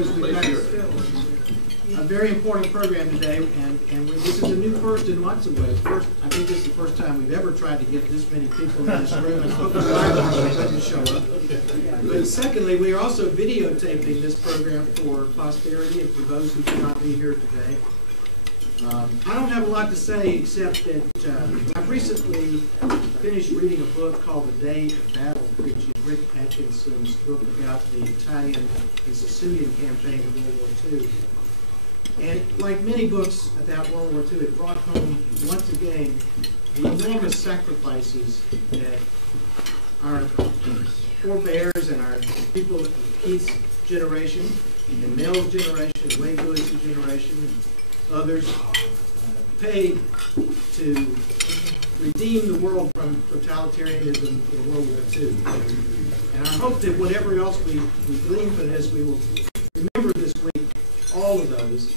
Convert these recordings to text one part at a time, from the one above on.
because we've got a very important program today, and this is a new first in lots of ways. First, I think this is the first time we've ever tried to get this many people in this room and hope they doesn't show up. But secondly, we are also videotaping this program for posterity and for those who cannot be here today. I don't have a lot to say except that I've recently finished reading a book called The Day of Battle Preaching, Rick Atkinson's book about the Italian and Sicilian campaign in World War II. And like many books about World War II, it brought home once again the enormous sacrifices that our forebears and our people of Keith's generation, and Mel's generation, Wade Lewis's generation, and others paid to redeem the world from totalitarianism in World War II. And I hope that whatever else we glean from this, we will remember this week all of those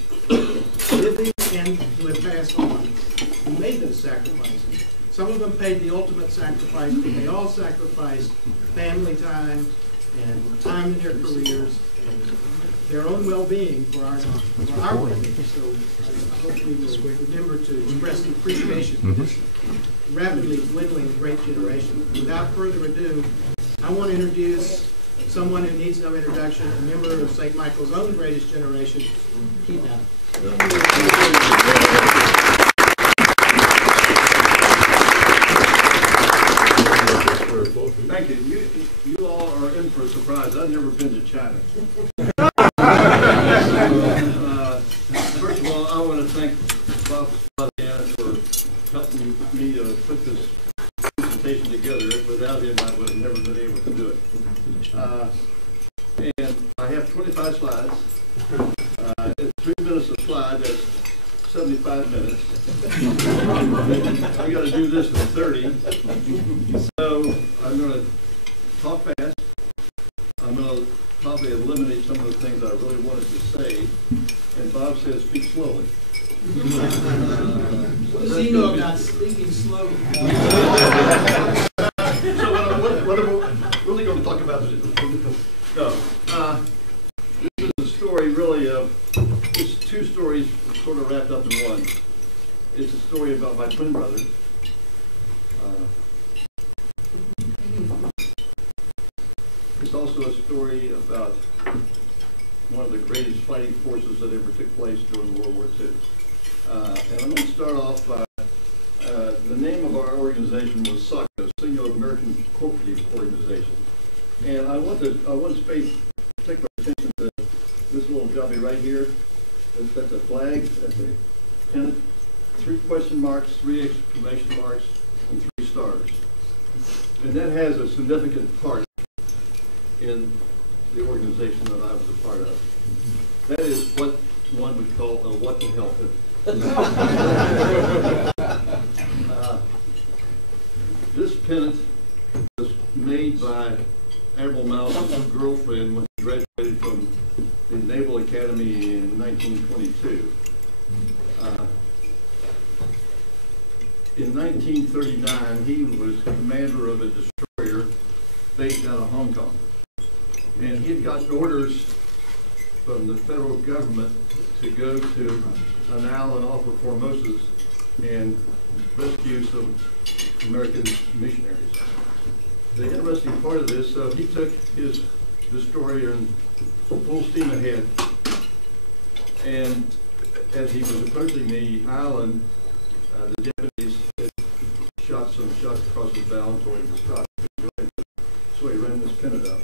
living and who have passed on, who made those sacrifices. Some of them paid the ultimate sacrifice, but they all sacrificed family time and time in their careers and their own well-being for our well-being. So I hope we will remember to express the appreciation for this rapidly dwindling great generation. Without further ado, I want to introduce someone who needs no introduction, a member of St. Michael's own greatest generation, Keith Allen. Thank you. You all are in for a surprise. I've never been to China. First of all, I want to thank Bob for helping me put this presentation together. Without him, I would have never been able to do it. And I have 25 slides. It's 3 minutes a slide. That's 75 minutes. I got to do this in 30. So I'm going to talk fast. I'm going to probably eliminate some of the things I really wanted to say. And Bob says, speak slowly. What does he know about speaking slowly? So what am I really going to talk about today? No. This is a story really of, it's two stories sort of wrapped up in one. It's a story about my twin brother. It's also a story about one of the greatest fighting forces that ever took place during World War II. And I'm going to start off by, the name of our organization was SACA, Single American Cooperative Organization. And I want to pay particular attention to this little jobby right here. That's a flag, that's a pennant, 3 question marks, 3 exclamation marks, and 3 stars. And that has a significant part in the organization that I was a part of. That is what one would call a what the hell. This pennant was made by Admiral Mauser's girlfriend when he graduated from the Naval Academy in 1922. In 1939, he was commander of a destroyer based out of Hong Kong. And he had gotten orders from the federal government to go to an island off of Formosa and rescue some American missionaries. The interesting part of this, so he took his destroyer and full steam ahead, and as he was approaching the island, the deputies had shot some shots across his bow and told him to stop. So he ran this pennant up.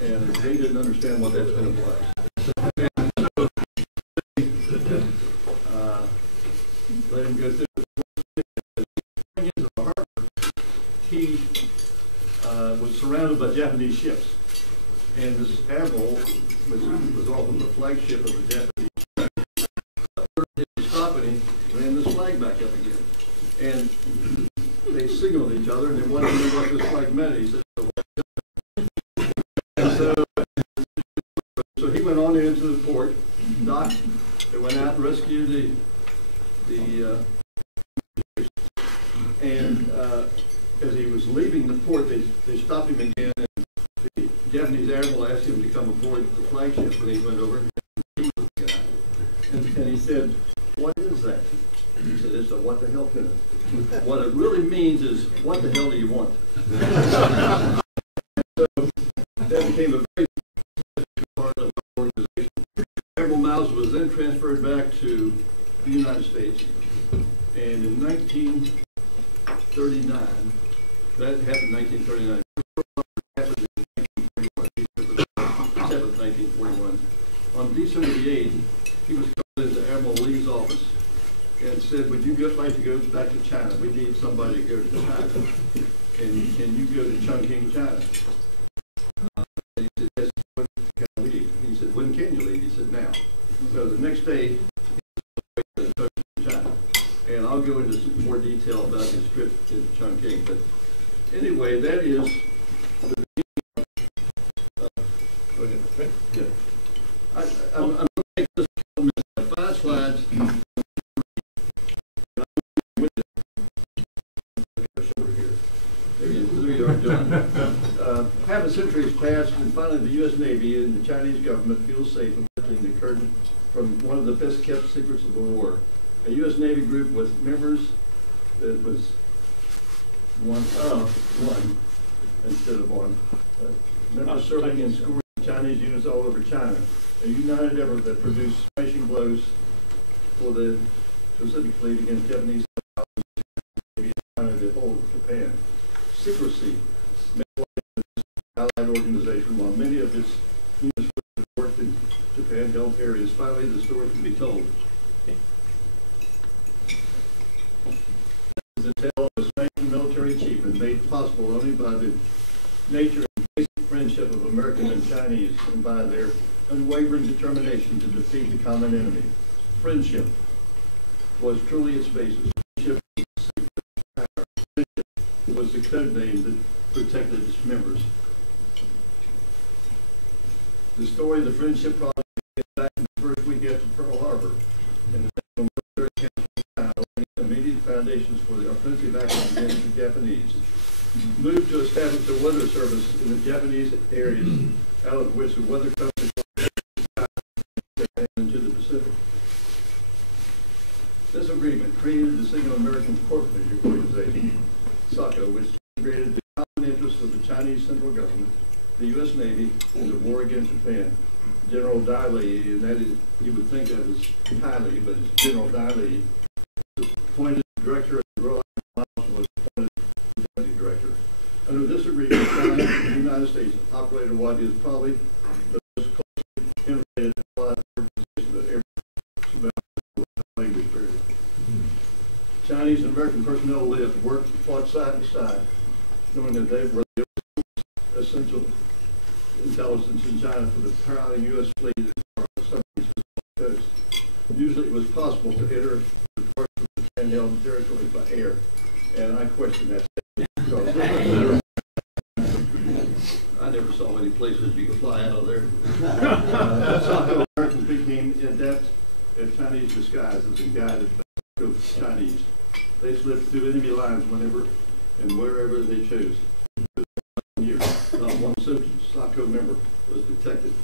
And they didn't understand what that pennant was. Let him go through. Into the harbor, he was surrounded by Japanese ships. And this admiral, which was often the flagship of the Japanese, stopped and he ran this flag back up again. And they signaled each other, and they wanted to know what this flag meant. He said, so he went on into the port, docked, they went out and rescued the and as he was leaving the port, they stopped him again, and the Japanese admiral asked him to come aboard the flagship when he went over and he said, "What is that?" He said, "It's a what the hell pennant. What it really means is, what the hell do you want?" So that became a very part of our organization. Admiral Miles was then transferred back to the United States, and in 1939, that happened in 1939. Happened in 1941. December 7th, 1941. On December the 8th, he was called into Admiral Lee's office and said, "Would you like to go back to China? We need somebody to go to China. Can you go to Chongqing, China?" And he said, "Yes, when can I leave?" He said, "When can you leave?" He said, "Now." So the next day, he was to China. And I'll go into some more detail about his trip to Chongqing. But anyway, that is the beginning. Go ahead. Yeah. I'm going to make this 5 slides. Half a century has passed, and finally the U.S. Navy and the Chinese government feel safe in lifting the curtain from one of the best kept secrets of the war. A U.S. Navy group with members that was one instead of one. Members serving in scores of Chinese units all over China. A united effort that produced smashing blows for the Pacific Fleet against Japanese Navy and China that hold Japan. Secrecy made this allied organization while many of its units worked in Japan-held areas. Finally, the story can be told. This is a tale of a spanking military achievement made possible only by the nature and basic friendship of American and Chinese, and by their unwavering determination to defeat the common enemy. Friendship was truly its basis. Friendship was the code name that protected its members. The story of the friendship project began back in the first week after Pearl Harbor, and the National Military Council of China laying immediate foundations for the offensive action against the Japanese. Moved to establish a weather service in the Japanese areas, out of which the weather coverage into the Pacific. This agreement created the single American corporate organization, SACO, which integrated the common interests of the Chinese central government, the U.S. Navy, and the war against Japan. General Dai Li, and that is, you would think that was Tai Li, but it's General Dai Li, was appointed director of the Royal Marshal, was appointed deputy director. Under this agreement, China and the United States operated what is probably the most closely integrated allied organization that ever survived the language period. Chinese and American personnel lived, worked, fought side by side, knowing that they were the essential intelligence in China for the prowling U.S. fleet as far as the southern coast. Usually it was possible to enter the parts of the Japan-held territory by air, and I question that because I never saw any places you could fly out of there. South Americans became adept at Chinese disguises and guided by Chinese. They slipped through enemy lines whenever and wherever they chose. Not one SACO member was detected.